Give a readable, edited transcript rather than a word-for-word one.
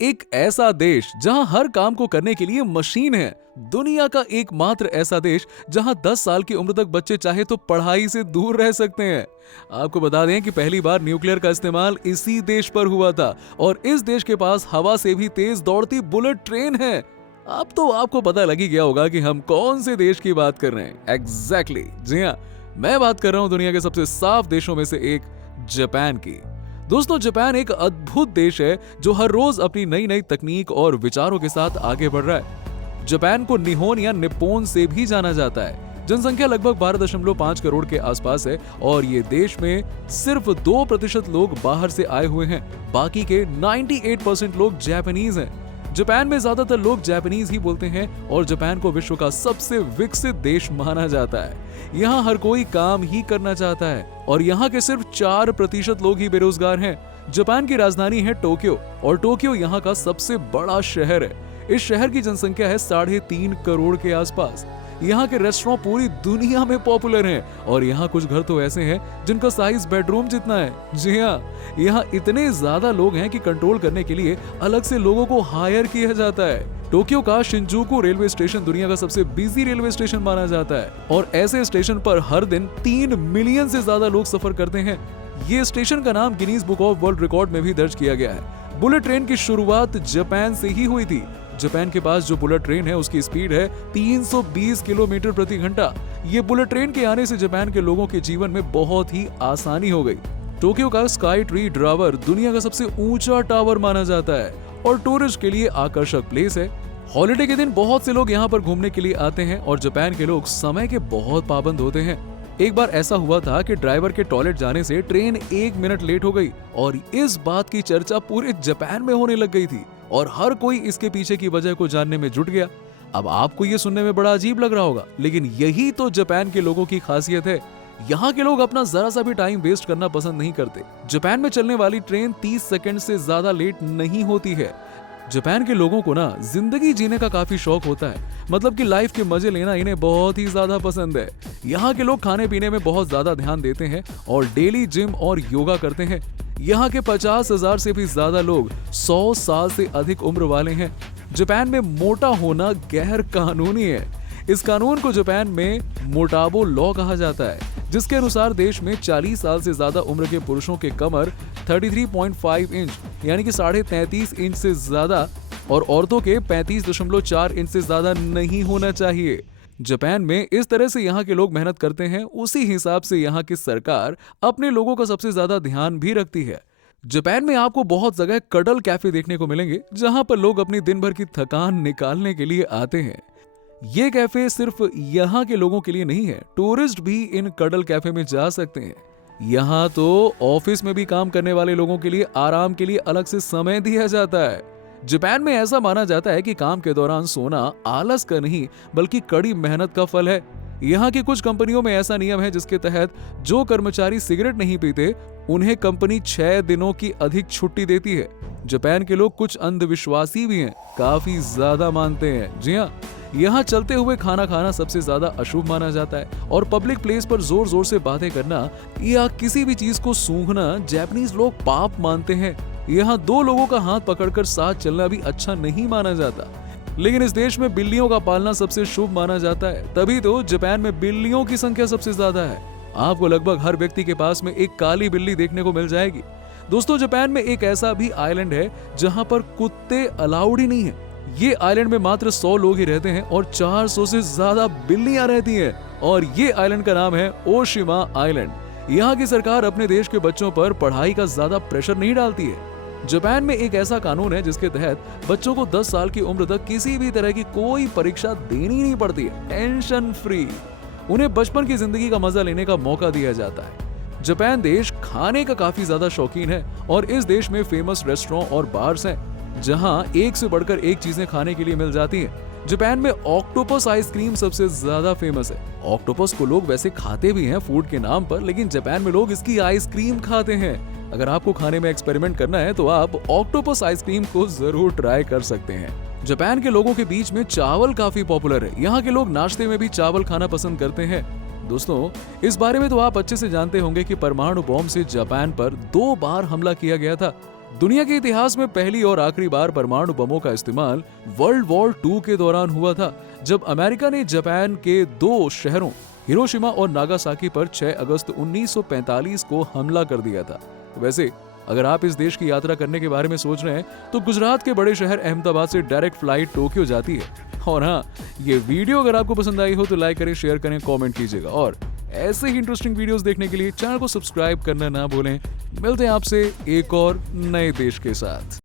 एक ऐसा देश जहां हर काम को करने के लिए मशीन है। दुनिया का एकमात्र ऐसा देश जहां 10 साल की उम्र तक बच्चे चाहे तो पढ़ाई से दूर रह सकते हैं। आपको बता दें कि पहली बार न्यूक्लियर का इस्तेमाल इसी देश पर हुआ था और इस देश के पास हवा से भी तेज दौड़ती बुलेट ट्रेन है। अब तो आपको पता लग ही गया होगा कि हम कौन से देश की बात कर रहे हैं। एग्जैक्टली जी हाँ, मैं बात कर रहा हूं दुनिया के सबसे साफ देशों में से एक, जापान की। दोस्तों, जापान एक अद्भुत देश है जो हर रोज अपनी नई नई तकनीक और विचारों के साथ आगे बढ़ रहा है। जापान को निहोन या निप्पोन से भी जाना जाता है। जनसंख्या लगभग 12.5 करोड़ के आसपास है और ये देश में सिर्फ 2% लोग बाहर से आए हुए हैं। बाकी के 98% लोग जापानीज हैं। जापान में ज्यादातर लोग जापानीज ही बोलते हैं और जापान को विश्व का सबसे विकसित देश माना जाता है। यहाँ हर कोई काम ही करना चाहता है और यहाँ के सिर्फ 4% लोग ही बेरोजगार हैं। जापान की राजधानी है टोक्यो और टोक्यो यहाँ का सबसे बड़ा शहर है। इस शहर की जनसंख्या है 3.5 करोड़ के आसपास। यहाँ के रेस्टोरेंट पूरी दुनिया में पॉपुलर हैं और यहाँ कुछ घर तो ऐसे हैं जिनका साइज बेडरूम जितना है। जी हाँ, यहाँ इतने ज्यादा लोग हैं कि कंट्रोल करने के लिए अलग से लोगों को हायर किया जाता है। टोक्यो का शिंजूकू रेलवे स्टेशन दुनिया का सबसे बिजी रेलवे स्टेशन माना जाता है और ऐसे स्टेशन पर हर दिन 3 मिलियन से ज्यादा लोग सफर करते हैं। ये स्टेशन का नाम Guinness book of world record में भी दर्ज किया गया है। बुलेट ट्रेन की शुरुआत जापान से ही हुई थी। जापान के पास जो बुलेट ट्रेन है उसकी स्पीड है 320 किलोमीटर प्रति घंटा। ये बुलेट ट्रेन के आने से जापान के लोगों के जीवन में बहुत ही आसानी हो गई। टोक्यो का स्काई ट्री टावर दुनिया का सबसे ऊंचा टावर माना जाता है और टूरिस्ट के लिए आकर्षक प्लेस है। हॉलिडे के दिन बहुत से लोग यहाँ पर घूमने के लिए आते हैं और जापान के लोग समय के बहुत पाबंद होते हैं। एक बार ऐसा हुआ था कि ड्राइवर के टॉयलेट जाने से ट्रेन 1 मिनट लेट हो गई और इस बात की चर्चा पूरे जापान में होने लग गई थी और हर कोई इसके पीछे की वजह को जानने में जुट गया। अब आपको ये सुनने में बड़ा अजीब लग रहा होगा, लेकिन यही तो जापान के लोगों की खासियत है। यहाँ के लोग अपना जरा सा भी टाइम वेस्ट करना पसंद नहीं करते। जापान में चलने वाली ट्रेन 30 सेकंड से ज्यादा लेट नहीं होती है। जापान के लोगों को ना जिंदगी जीने का काफी शौक होता है, मतलब कि लाइफ के मजे लेना इन्हें बहुत ही ज्यादा पसंद है। यहाँ के लोग खाने पीने में बहुत ज्यादा ध्यान देते हैं और डेली जिम और योगा करते हैं। यहाँ के 50,000 से भी ज्यादा लोग 100 साल से अधिक उम्र वाले हैं। जापान में मोटा होना गैर कानूनी है। इस कानून को जापान में मोटाबो लॉ कहा जाता है, जिसके अनुसार देश में 40 साल से ज्यादा उम्र के पुरुषों के कमर 33.5 इंच यानी कि 33.5 इंच से ज्यादा और औरतों के 35.4 इंच से ज्यादा नहीं होना चाहिए। जापान में इस तरह से यहाँ के लोग मेहनत करते हैं, उसी हिसाब से यहाँ की सरकार अपने लोगों का सबसे ज्यादा ध्यान भी रखती है। जापान में आपको बहुत जगह कडल कैफे देखने को मिलेंगे, जहाँ पर लोग अपनी दिन भर की थकान निकालने के लिए आते हैं। ये कैफे सिर्फ यहाँ के लोगों के लिए नहीं है, टूरिस्ट भी इन कडल कैफे में जा सकते हैं। यहाँ तो ऑफिस में भी काम करने वाले लोगों के लिए आराम के लिए अलग से समय दिया जाता है। जापान में ऐसा माना जाता है कि काम के दौरान सोना आलस का नहीं बल्कि कड़ी मेहनत का फल है। यहाँ की कुछ कंपनियों में ऐसा नियम है जिसके तहत जो कर्मचारी सिगरेट नहीं पीते उन्हें कंपनी 6 दिनों की अधिक छुट्टी देती है। जापान के लोग कुछ अंधविश्वासी भी हैं, काफी ज्यादा मानते हैं। जी हाँ, यहाँ चलते हुए खाना खाना सबसे ज्यादा अशुभ माना जाता है और पब्लिक प्लेस पर जोर जोर से बातें करना या किसी भी चीज को सूंघना जापानीज लोग पाप मानते हैं। यहाँ 2 लोगों का हाथ पकड़कर साथ चलना भी अच्छा नहीं माना जाता। लेकिन इस देश में बिल्लियों का पालना सबसे शुभ माना जाता है, तभी तो जापान में बिल्लियों की संख्या सबसे ज्यादा है। आपको लगभग हर व्यक्ति के पास में एक काली बिल्ली देखने को मिल जाएगी। दोस्तों, जापान में एक ऐसा भी आइलैंड है जहाँ पर कुत्ते अलाउड ही नहीं है। ये आइलैंड में मात्र 100 लोग ही रहते हैं और 400 से ज्यादा बिल्लियां रहती हैं और ये आइलैंड का नाम है ओशिमा आइलैंड। यहाँ की सरकार अपने देश के बच्चों पर पढ़ाई का ज्यादा प्रेशर नहीं डालती है। जापान में एक ऐसा कानून है जिसके तहत बच्चों को 10 साल की उम्र तक किसी भी तरह की कोई परीक्षा देनी नहीं पड़ती है, टेंशन फ्री। उन्हें बचपन की जिंदगी का मजा लेने का मौका दिया जाता है। जापान देश खाने का काफी ज्यादा शौकीन है और इस देश में फेमस रेस्टोरेंट और बार्स हैं जहां एक से बढ़कर एक चीजें खाने के लिए मिल जाती हैं। जापान में ऑक्टोपस आइसक्रीम सबसे ज्यादा फेमस है। ऑक्टोपस को लोग वैसे खाते भी हैं फूड के नाम पर, लेकिन जापान में लोग इसकी आइसक्रीम खाते हैं। अगर आपको खाने में एक्सपेरिमेंट करना है तो आप ऑक्टोपस आइसक्रीम को जरूर ट्राई कर सकते हैं। जापान के लोगों के बीच में चावल काफी पॉपुलर है। यहाँ के लोग नाश्ते में भी चावल खाना पसंद करते हैं। दोस्तों, इस बारे में तो आप अच्छे से जानते होंगे कि परमाणु बॉम्ब से जापान पर 2 बार हमला किया गया था। दुनिया के इतिहास में पहली और आखिरी बार परमाणु बमों का इस्तेमाल वर्ल्ड वॉर 2 के दौरान हुआ था, जब अमेरिका ने जापान के 2 शहरों हिरोशिमा और नागासाकी पर 6 अगस्त 1945 को हमला कर दिया था। वैसे अगर आप इस देश की यात्रा करने के बारे में सोच रहे हैं तो गुजरात के बड़े शहर अहमदाबाद से डायरेक्ट फ्लाइट टोक्यो जाती है। और हाँ, ये वीडियो अगर आपको पसंद आई हो तो लाइक करें, शेयर करें, कमेंट कीजिएगा और ऐसे ही इंटरेस्टिंग वीडियोस देखने के लिए चैनल को सब्सक्राइब करना ना भूलें। मिलते हैं आपसे एक और नए देश के साथ।